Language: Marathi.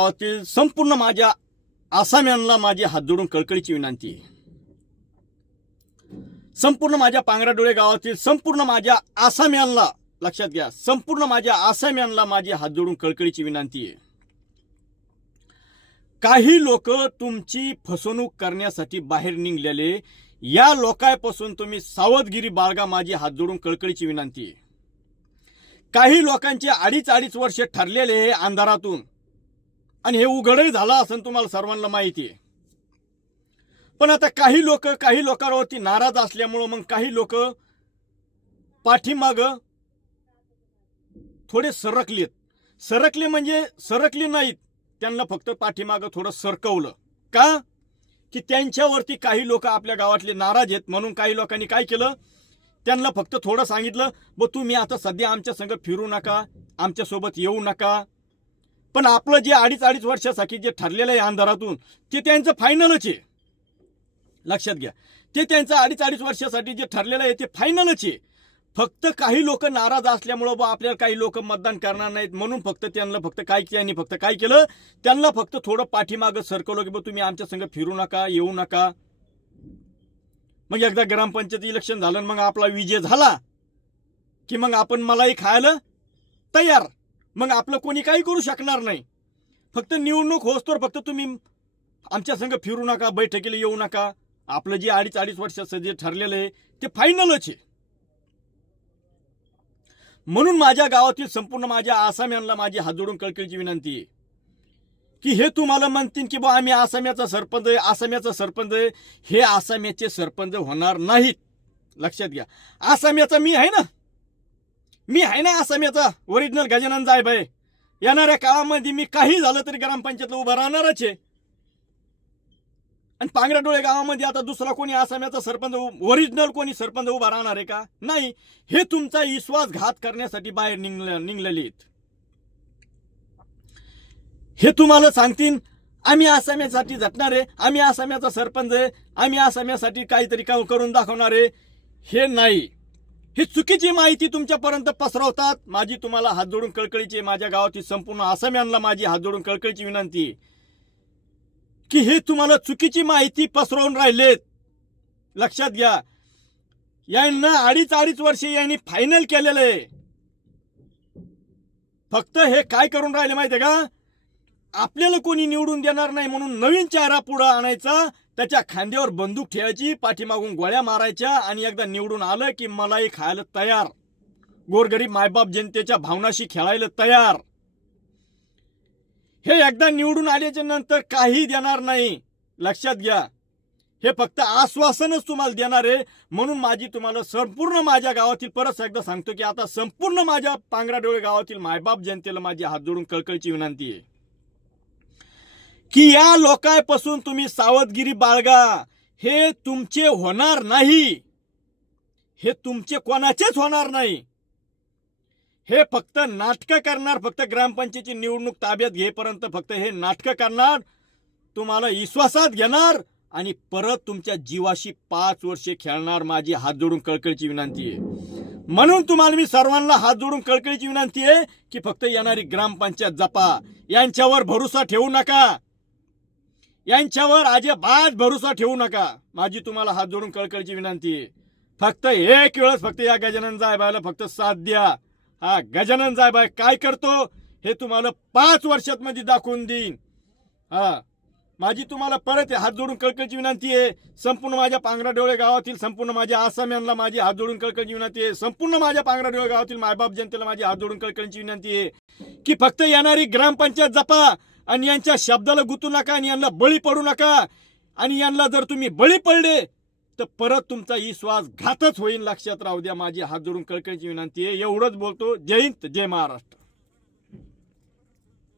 गावातील संपूर्ण माझ्या आसाम्यांना माझी हात जोडून कळकळीची विनंती आहे। संपूर्ण माझ्या पांगराडोळे गावातील संपूर्ण माझ्या आसाम्यांना लक्षात घ्या, संपूर्ण माझ्या आसाम्यांना माझी हात जोडून कळकळीची विनंती आहे। काही लोक तुमची फसवणूक करण्यासाठी बाहेर निघलेले, या लोकांपासून तुम्ही सावधगिरी बाळगा, माझी हात जोडून कळकळीची विनंती आहे। काही लोकांचे अडीच वर्ष ठरलेले हे अंधारातून, आणि हे उघडही झालं असं तुम्हाला सर्वांना माहिती आहे। पण आता काही लोकांवरती नाराज असल्यामुळं मग काही लोक पाठीमाग थोडे सरकले म्हणजे सरकले नाहीत, त्यांना फक्त पाठीमाग थोडं सरकवलं का, की त्यांच्यावरती काही लोक आपल्या गावातले नाराज आहेत म्हणून काही लोकांनी काय केलं, त्यांना फक्त थोडं सांगितलं, तुम्ही आता सध्या आमच्या संग फिरू नका, आमच्या सोबत येऊ नका। पण आपलं जे अडीच वर्षासाठी जे ठरलेलं आहे अंधारातून, ते त्यांचं फायनलच आहे। लक्षात घ्या, ते त्यांचं अडीच वर्षासाठी जे ठरलेलं आहे ते फायनलच आहे। फक्त काही लोक नाराज असल्यामुळं आपल्याला काही लोक मतदान करणार नाहीत म्हणून फक्त त्यांना काय केलं, त्यांना फक्त थोडं पाठीमागं सरकवलं की तुम्ही आमच्या संग फिरू नका, येऊ नका। मग एकदा ग्रामपंचायत इलेक्शन झालं, मग आपला विजय झाला की मग आपण मलाई खायला तयार, मग आपलं कोणी काही करू शकणार नाही। फक्त निवडणूक होस्तोवर फक्त तुम्ही आमच्या संग फिरू नका, बैठकीला येऊ नका, आपलं जे अडीच वर्षाचं जे ठरलेलं आहे ते फायनलच आहे। म्हणून माझ्या गावातील संपूर्ण माझ्या आसाम्यांना माझी हात जोडून कळकळीची विनंती आहे की हे तुम्हाला म्हणतील की आम्ही आसाम्याचा सरपंच आहे, हे आसाम्याचे सरपंच होणार नाहीत। लक्षात घ्या, आसाम्याचा मी आहे ना, आसाम्याचा ओरिजिनल गजानन जायब आहे। येणाऱ्या काळामध्ये मी काही झालं तरी ग्रामपंचायतला उभा राहणारच आहे। आणि पांगराडोळे गावामध्ये आता दुसरा कोणी आसाम्याचा सरपंच ओरिजिनल कोणी सरपंच उभा राहणार आहे का? नाही। हे तुमचा विश्वासघात करण्यासाठी बाहेर निघलेले आहेत। हे तुम्हाला सांगतील आम्ही आसाम्यासाठी झटणार आहे, आम्ही आसाम्याचा सरपंच आहे, आम्ही आसाम्यासाठी काहीतरी करून दाखवणार आहे। हे नाही, ही चुकीची माहिती तुमच्यापर्यंत पसरवतात। माझी तुम्हाला हात जोडून कळकळीची, माझ्या गावातील संपूर्ण आसाम्यांना माझी हात जोडून कळकळीची विनंती आहे की हे तुम्हाला चुकीची माहिती पसरवून राहिलेत। लक्षात घ्या, यांना अडीच वर्ष यांनी फायनल केलेलं आहे। फक्त हे काय करून राहिले माहिती आहे का, आपल्याला कोणी निवडून देणार नाही म्हणून नवीन चेहरा पुढे आणायचा, त्याच्या खांद्यावर बंदूक ठेवायची, पाठीमागून गोळ्या मारायच्या, आणि एकदा निवडून आलं की मलाई खायला तयार, गोरगरीब मायबाप जनतेच्या भावनाशी खेळायला तयार। हे एकदा निवडून आल्याच्या नंतर काही देणार नाही। लक्षात घ्या, हे फक्त आश्वासनच तुम्हाला देणार आहे। म्हणून माझी तुम्हाला संपूर्ण माझ्या गावातील, परत एकदा सांगतो की आता संपूर्ण माझ्या पांगराडोळे गावातील मायबाप जनतेला माझी हात जोडून कळकळीची विनंती आहे की या लोकांपासून तुम्ही सावधगिरी बाळगा। हे तुमचे होणार नाही, हे तुमचे कोणाचेच होणार नाही। हे फक्त नाटकं करणार, फक्त ग्रामपंचायतीची निवडणूक ताब्यात घेईपर्यंत फक्त हे नाटकं करणार, तुम्हाला विश्वासात घेणार आणि परत तुमच्या जीवाशी 5 वर्षे खेळणार। माझी हात जोडून कळकळीची विनंती आहे। म्हणून तुम्हाला मी सर्वांना हात जोडून कळकळीची विनंती आहे की फक्त येणारी ग्रामपंचायत जपा, यांच्यावर भरोसा ठेवू नका, यांच्यावर अजिबात भरोसा ठेवू नका। माझी तुम्हाला हात जोडून कळकळीची विनंती आहे, फक्त एक वेळेस फक्त या गजानन जायबाला फक्त साथ द्या। हा गजानन जायब काय करतो हे तुम्हाला 5 वर्षात मध्ये दाखवून देईन। माझी तुम्हाला परत हात जोडून कळकळीची विनंती आहे, संपूर्ण माझ्या पांगराडोळे गावातील संपूर्ण माझ्या आसाम्यांना माझी हात जोडून कळकळीची विनंती आहे, संपूर्ण माझ्या पांगराडोळे गावातील मायबाप जनतेला माझी हात जोडून कळकळीची विनंती आहे की फक्त येणारी ग्रामपंचायत जपा आणि यांच्या शब्दाला गुंतू नका आणि यांना बळी पडू नका। आणि यांना जर तुम्ही बळी पडले तर परत तुमचा विश्वासघातच होईल। लक्षात राहू द्या, माझी हात जोडून कळकळीची विनंती आहे। एवढंच बोलतो। जय हिंद, जय महाराष्ट्र।